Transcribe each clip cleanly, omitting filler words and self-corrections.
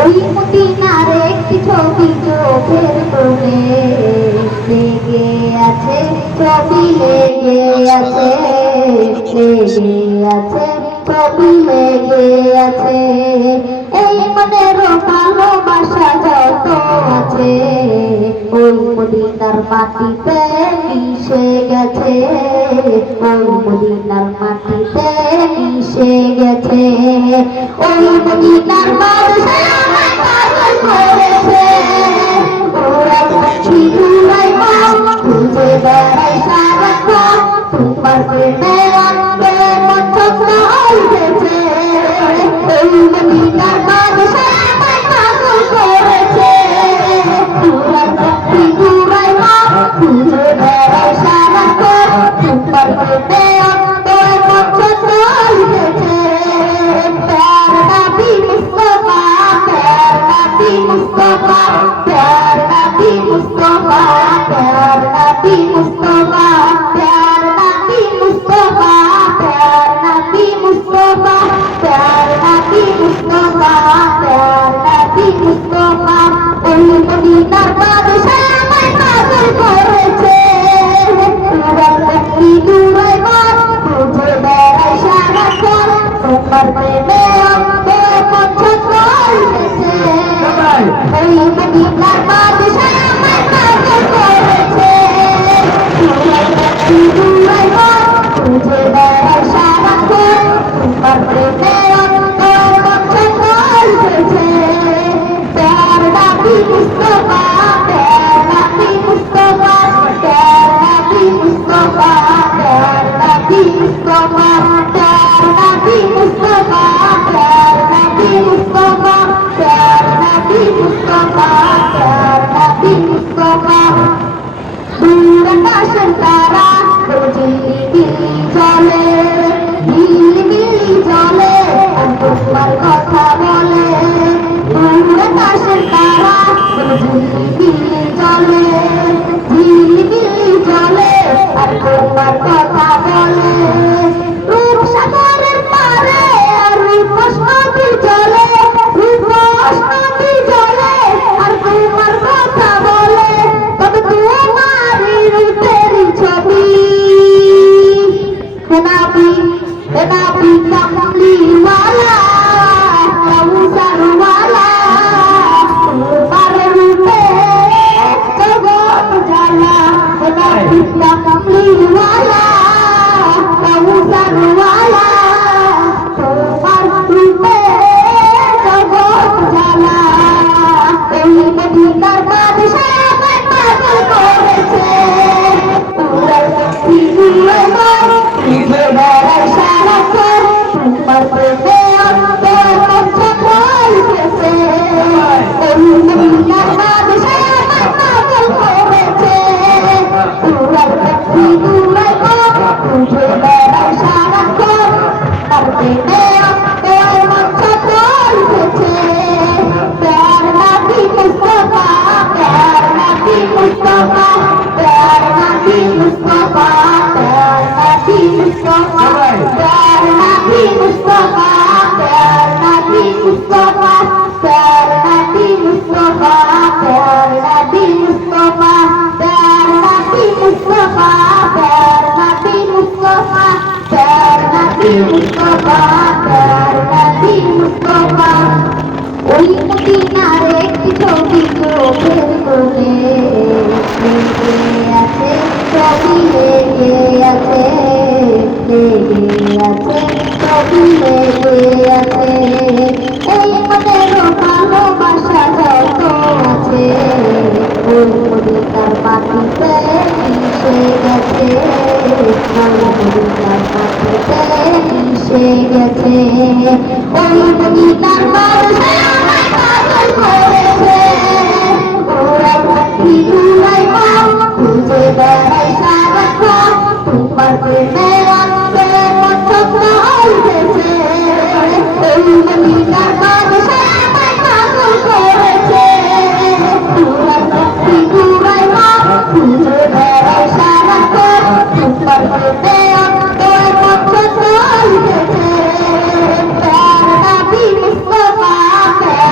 ওই মদিনার একটি ছবি চোখের কোণে লেগে আছে, ছবি লেগে আছে, লেগে আছে, ছবি লেগে আছে। এই মনের ভালোবাসা যত আছে ওই মদিনার মাটিতে মিশে গেছে, ওই মদিনার মাটিতে মিশে গেছে। ওই মদিনার মানুষে আমায় পাগল করেছে, ওরা পাখি উড়াই মন খুঁজে বেড়াই সারাক্ষণ, তোমার প্রেমে আনবে মন ছন্ন হইতেছে। ওই মদিনার মানুষে আমায় পাগল করেছে, ওরা পাখি উড়াই মন খুঁজে বেড়াই সারাক্ষণ, তোমার প্রেমে আনবে মন ছন্ন হইতেছে। मुस्तफा प्यार नबी मुस्तफा, प्यार नबी मुस्तफा, प्यार नबी मुस्तफा, प्यार नबी मुस्तफा, प्यार नबी मुस्तफा, प्यार नबी मुस्तफा। ओई मदीनार बादशाह আমায় পাগল করেছে, পুরা পৃথিবী দূরে মন খুঁজে বেড়াই সারাক্ষণ, তোমার প্রেমে অন্তর মন ছন্ন হইতেছে। ওই মদিনার বাদশাহ আমায় পাগল করেছে, পুরা পৃথিবী দূরে মন খুঁজে বেড়াই সারাক্ষণ, তোমার প্রেমে অন্তর মন ছন্ন হইতেছে। প্যার নবী মুস্তফা, প্যার নবী মুস্তফা, প্যার নবী মুস্তফা, প্যার নবী মুস্তফা, প্যার নবী মুস্তফা, প্যার নবী মুস্তফা, প্যার নবী মুস্তফা, প্যার নবী মুস্তফা। দূর আকাশের তারা ঝিলিমিলি জ্বলে, ঝিলিমিলি জ্বলে আর তোমার কথা বলে। দূর আকাশের তারা ঝিলিমিলি জ্বলে, ঝিলিমিলি জ্বলে আর তোমার কথা বলে। রূপসাগরের পারে আর রূপস নদী জ্বলে, রূপস নদী জ্বলে আর তোমার কথা বলে। তবে তোমারই রূপের ছবি নবী, নবী কামলিওয়ালা, কাউসারওয়ালা, তোমার রূপে জগৎ জ্বালা। নবী কামলিওয়ালা, কাউসারওয়ালা, তোমার রূপে জগৎ জ্বালা। এই মদিনার বাদশাহ আমায় পাগল করেছে, পুরা পৃথিবী মন খুঁজে বেড়াই সারাক্ষণ, তোমার প্রেমে অন্তর মন ছন্ন হইতেছে। এই মদিনার বাদশাহ আমায় পাগল করেছে, পুরা পৃথিবী মন খুঁজে বেড়াই সারাক্ষণ, তোমার প্রেমে অন্তর মন ছন্ন হইতেছে। প্যার নবী মুস্তফা, প্যার নবী মুস্তফা, প্যার নবী মুস্তফা, প্যার নবী মুস্তফা, প্যার নবী মুস্তফা, প্যার নবী মুস্তফা, প্যার নবী মুস্তফা, প্যার নবী মুস্তফা, প্যার নবী মুস্তফা, প্যার নবী মুস্তফা, প্যার নবী মুস্তফা, প্যার নবী মুস্তফা। ওই মদিনার একটি ছবি চোখের কোণে লেগে আছে, ছবি লেগে আছে, লেগে আছে, ছবি লেগে আছে। এই মনের ভালোবাসা যত আছে ওই মদিনার মাটিতে মিশে গেছে, ওই মদিনার মাটিতে মিশে গেছে। ওই মদিনার মানুষে আমায় পাগল করেছে, ওরা পাখি উড়াই মন খুঁজে বেড়াই সারাক্ষণ, তোমার প্রেমে আনবে মন ছন্ন হইতেছে। ওই মদিনার মানুষে আমায় পাগল করেছে, ওরা পাখি উড়াই মন খুঁজে বেড়াই সারাক্ষণ, তোমার প্রেমে আনবে মন ছন্ন হইতেছে। প্যার নবী মুস্তফা, প্যার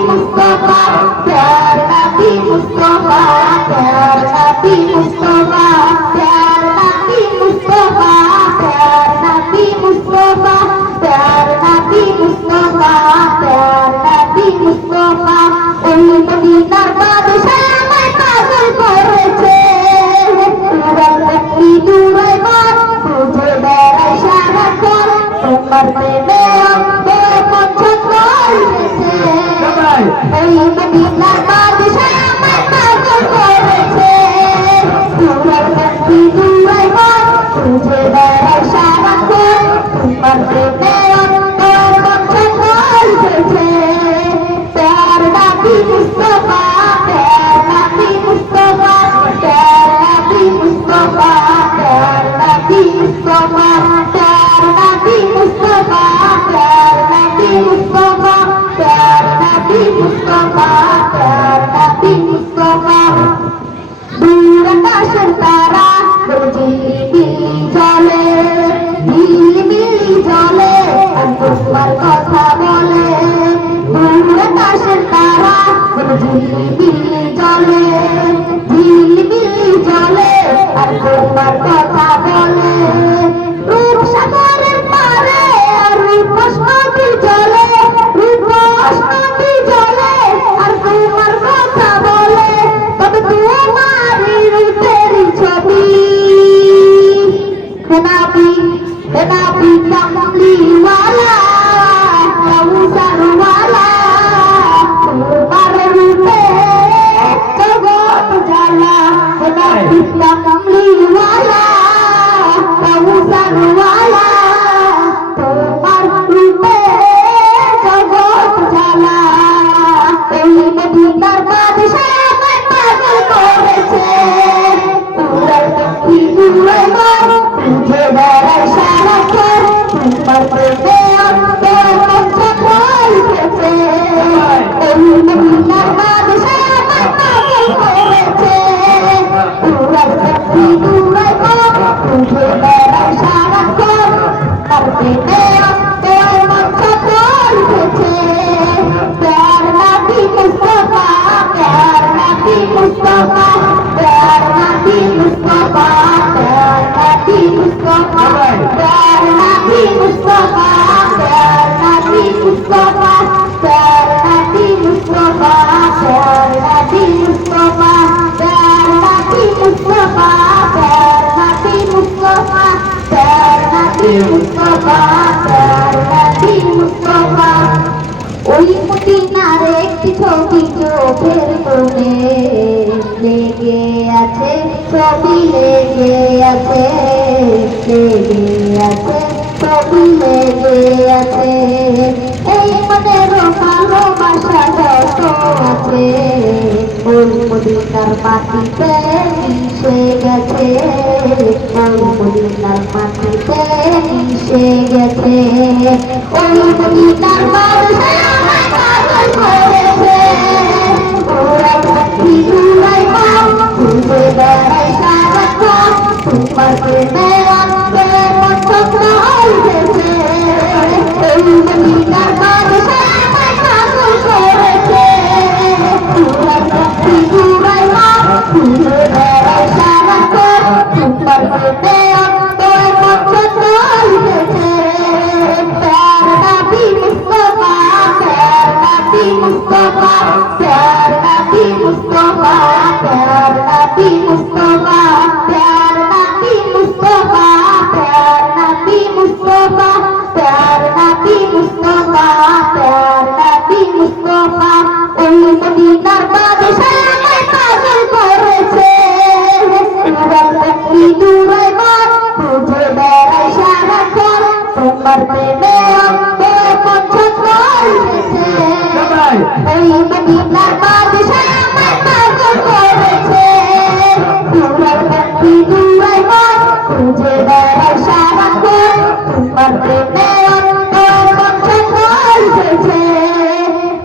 मुस्तफा प्यार नबी मुस्तफा प्यार नबी मुस्तफा प्यार नबी मुस्तफा प्यार नबी मुस्तफा प्यार नबी मुस्तफा प्यार नबी मुस्तफा ओई मदीनार बादशाह আমায় পাগল করেছে পুরা ব্যক্তি দূরে বার খুঁজে বেড়াই সারাক্ষণ তোমার প্রেমে অন্তর মন ছন্দছে ওই মদিনার বাদশাহ আমায় পাগল করেছে পুরা ব্যক্তি দূরে বার খুঁজে বেড়াই সারাক্ষণ তোমার প্রেমে অন্তর মন ছন্দছে प्यार नबी मुस्तफा प्यार नबी मुस्तफा प्यार नबी मुस्तफा प्यार नबी मुस्तफा प्यार नबी मुस्तफा प्यार नबी मुस्तफा प्यार नबी मुस्तफा प्यार नबी मुस्तफा दूर आकाशेर तारा ঝিলিমিলি জলে ঝিলিমিলি জলে আর তোমার কথা বলে দূর আকাশের তারা ঝিলিমিলি জলে ঝিলিমিলি জলে আর তোমার কথা বলে রূপসাগরের পারে আর রূপস নদী জলে রূপস নদী জলে আর তোমার কথা বলে তবে তোমারই রূপের ছবি Nabi Nabi Kamli wala Kausar wala Tumar rupe Jagat jala Nabi Kamli wala Kausar wala Tumar rupe Jagat jala Ei Madinar Badshah আমায় পাগল করেছে পুরা ব্যক্তি দূরে বার খুঁজে বেড়াই সারাক্ষণ তোমার প্রেমে অন্তর মন ছন্দছে ওই মদিনার বাদশাহ আমায় পাগল করেছে পুরা ব্যক্তি দূরে বার খুঁজে বেড়াই সারাক্ষণ তোমার প্রেমে অন্তর মন ছন্দছে প্যার নবী মুস্তফা প্যার নবী মুস্তফা প্যার নবী মুস্তফা প্যার নবী মুস্তফা প্যার নবী মুস্তফা প্যার নবী মুস্তফা প্যার নবী মুস্তফা প্যার নবী মুস্তফা প্যার নবী মুস্তফা প্যার নবী মুস্তফা প্যার নবী মুস্তফা প্যার নবী মুস্তফা ওই মদিনার একটি ছবি চোখের কোণে লেগে আছে ছবি লেগে আছে লেগে আছে ছবি লেগে আছে এই মনের ভালোবাসা যত আছে ওই মদিনার মাটিতে মিশে গেছে ওই মদিনার মাটিতে মিশে গেছে ওই মদিনার বাদশাহ আমায় পাগল করেছে পুরা ব্যক্তি দূরে বার খুঁজে বেড়াই সারাক্ষণ তোমার প্রেমে অন্তর মন ছন্দছে ওই মদিনার বাদশাহ আমায় পাগল করেছে পুরা ব্যক্তি দূরে বার খুঁজে বেড়াই সারাক্ষণ তোমার প্রেমে অন্তর মন ছন্দছে প্যার নবী মুস্তফা প্যার নবী মুস্তফা প্যার নবী মুস্তফা প্যার নবী মুস্তফা প্যার নবী মুস্তফা প্যার নবী মুস্তফা প্যার নবী মুস্তফা প্যার নবী মুস্তফা ওই মদিনার বাদশাহ আমায় পাগল করেছে পুরা ব্যক্তি দূরে বার খুঁজে বেড়াই সারাক্ষণ তোমার প্রেমে অন্তর মন ছন্দছে ওই মদিনার বাদশাহ আমায় পাগল করেছে পুরা ব্যক্তি দূরে বার খুঁজে বেড়াই সারাক্ষণ তোমার প্রেমে অন্তর মন ছন্দছে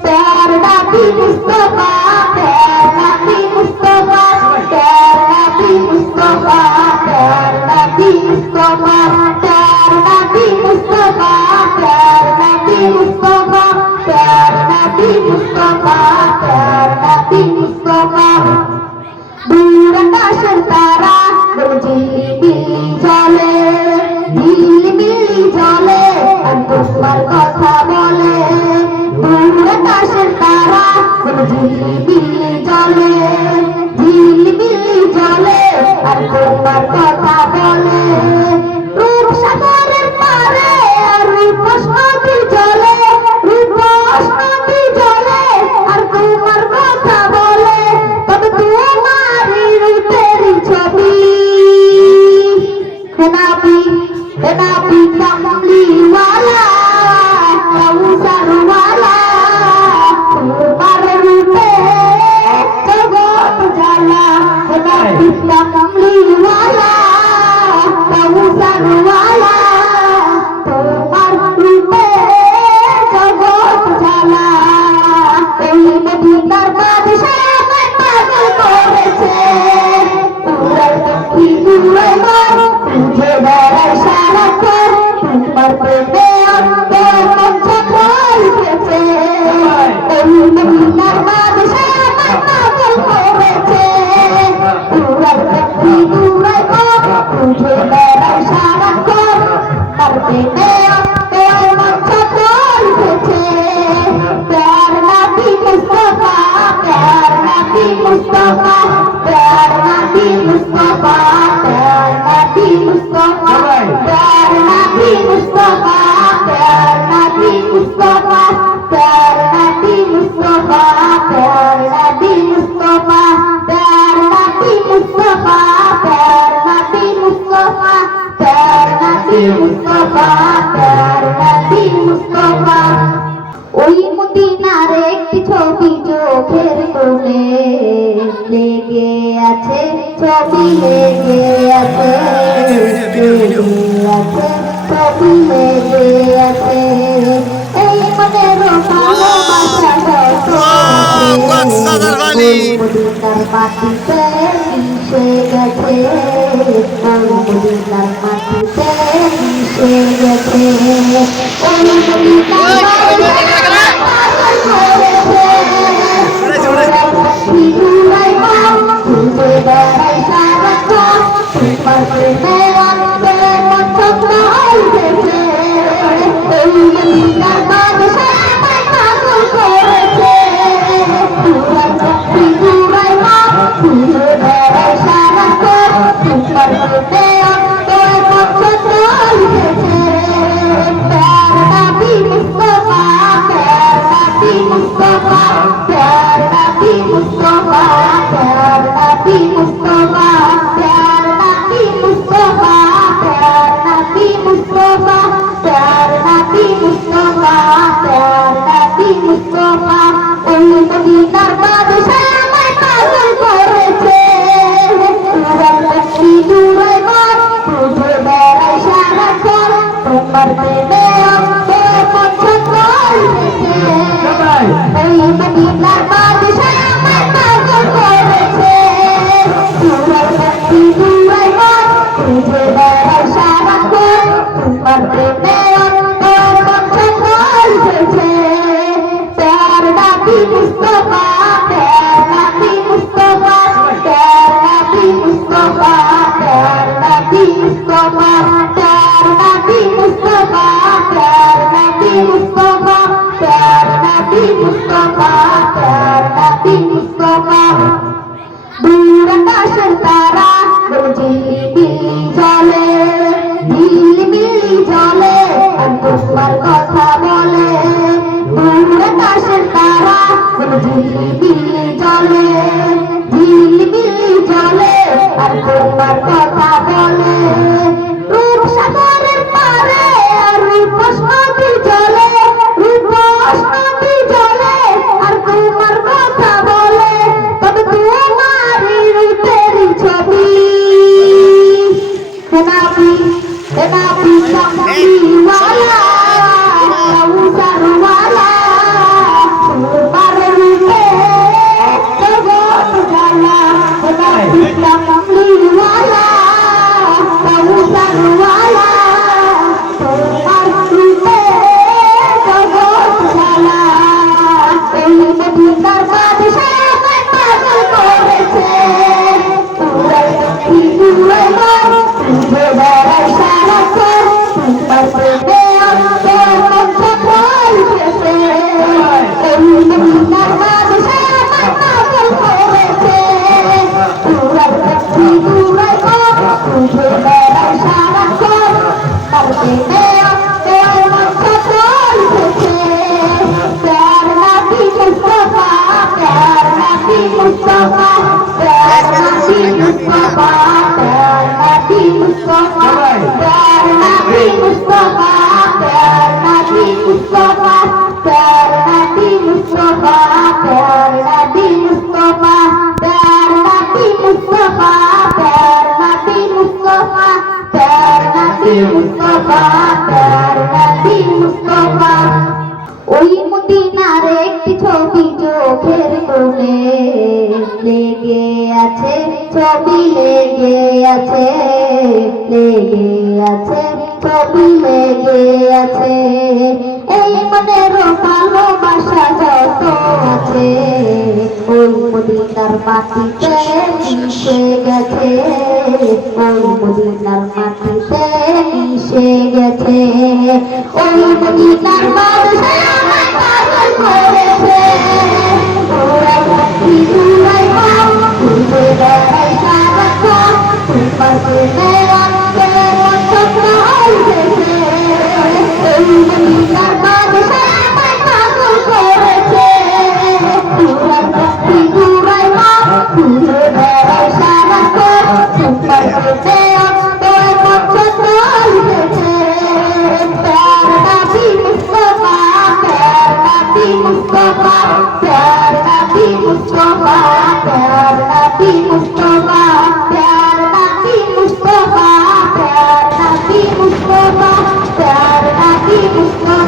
প্যার নবী মুস্তফা প্যার নবী মুস্তফা প্যার নবী মুস্তফা প্যার নবী মুস্তফা প্যার নবী মুস্তফা প্যার নবী মুস্তফা প্যার নবী মুস্তফা मुस्तफा प्यार नबी मुस्तफा दूर आकाशेर तारा झिलिमिली जले झिलिमिली जले আর তোমার কথা বলে दूर आकाशेर तारा झिलिमिली जले झिलिमिली जले আর তোমার কথা বলে रूप সাগরের পারে আর রূপস নদী জলে রূপস নদী জলে আর তোমার কথা বলে তবে তোমারই রূপেরই ছবি নাবি কামলিওয়ালা কাউসারওয়ালা তোমার রূপে জগৎ জ্বালা নাবি কামলিওয়ালা কাউসারওয়ালা তোমার রূপে জগৎ জ্বালা এই মদিনার বাদশা আমায় পাগল করেছে উড়াই পাখি উড়াই মন তুঝে বেড়াই সারাক্ষণ তোমার প্রেমে অন্তর মন ছটফট উঠেছে এই মদিনার বাদশা আমায় পাগল করেছে উড়াই পাখি উড়াই মন তুঝে বেড়াই সারাক্ষণ তার প্রেমে অন্তর মন ছটফট উঠেছে प्यार नबी मुस्तफा प्यार नबी मुस्तफा प्यार नबी मुस्तफा प्यार नबी मुस्तफा प्यार नबी मुस्तफा प्यार नबी मुस्तफा प्यार नबी मुस्तफा प्यार नबी मुस्तफा प्यार नबी मुस्तफा प्यार नबी मुस्तफा प्यार नबी मुस्तफा प्यार नबी मुस्तफा ওই মদিনার একটি ছবি চোখের কোণে লেগে আছে ছবি লেগে আছে ছবি লেগে আছে এই মনের ভালোবাসা কত মদিনার মাটিতে মিশে গেছে মদিনার মাটিতে মিশে গেছে ওই মদিনার दूर आकाशेर तारा झिलिमिली जले झिलिमिली जले আর তোমার কথা বলে दूर आकाशेर तारा চোখের কোণে লেগে আছে ছবি, লেগে আছে, লেগে আছে ছবি, লেগে আছে। এই মনের ভালোবাসা যত আছে ওই মদিনার মাটিতে মিশে গেছে, ওই মদিনার মাটিতে মিশে গেছে। ওই মদিনার মানুষে আমায় পাগল করেছে, ওরা ভক্তি দুলাই পাও ঘুরে বেড়ায় সারাক্ষণ, তোমার প্রেমে অন্তরে মন চক্র হইতেছে। ওই মদিনার মানুষে আমায় পাগল করেছে, ওরা ভক্তি দুলাই পাও ঘুরে বেড়ায় সারাক্ষণ, তোমার প্রেমে অন্তরে মন চক্র হইতেছে। প্যার নবী মুস্তাফা, প্যার নবী মুস্তাফা, প্যার নবী মুস্তাফা, প্যার নবী মুস্তাফা, প্যার নবী মুস্তাফা, প্যার নবী মুস্তাফা, প্যার নবী মুস্তাফা।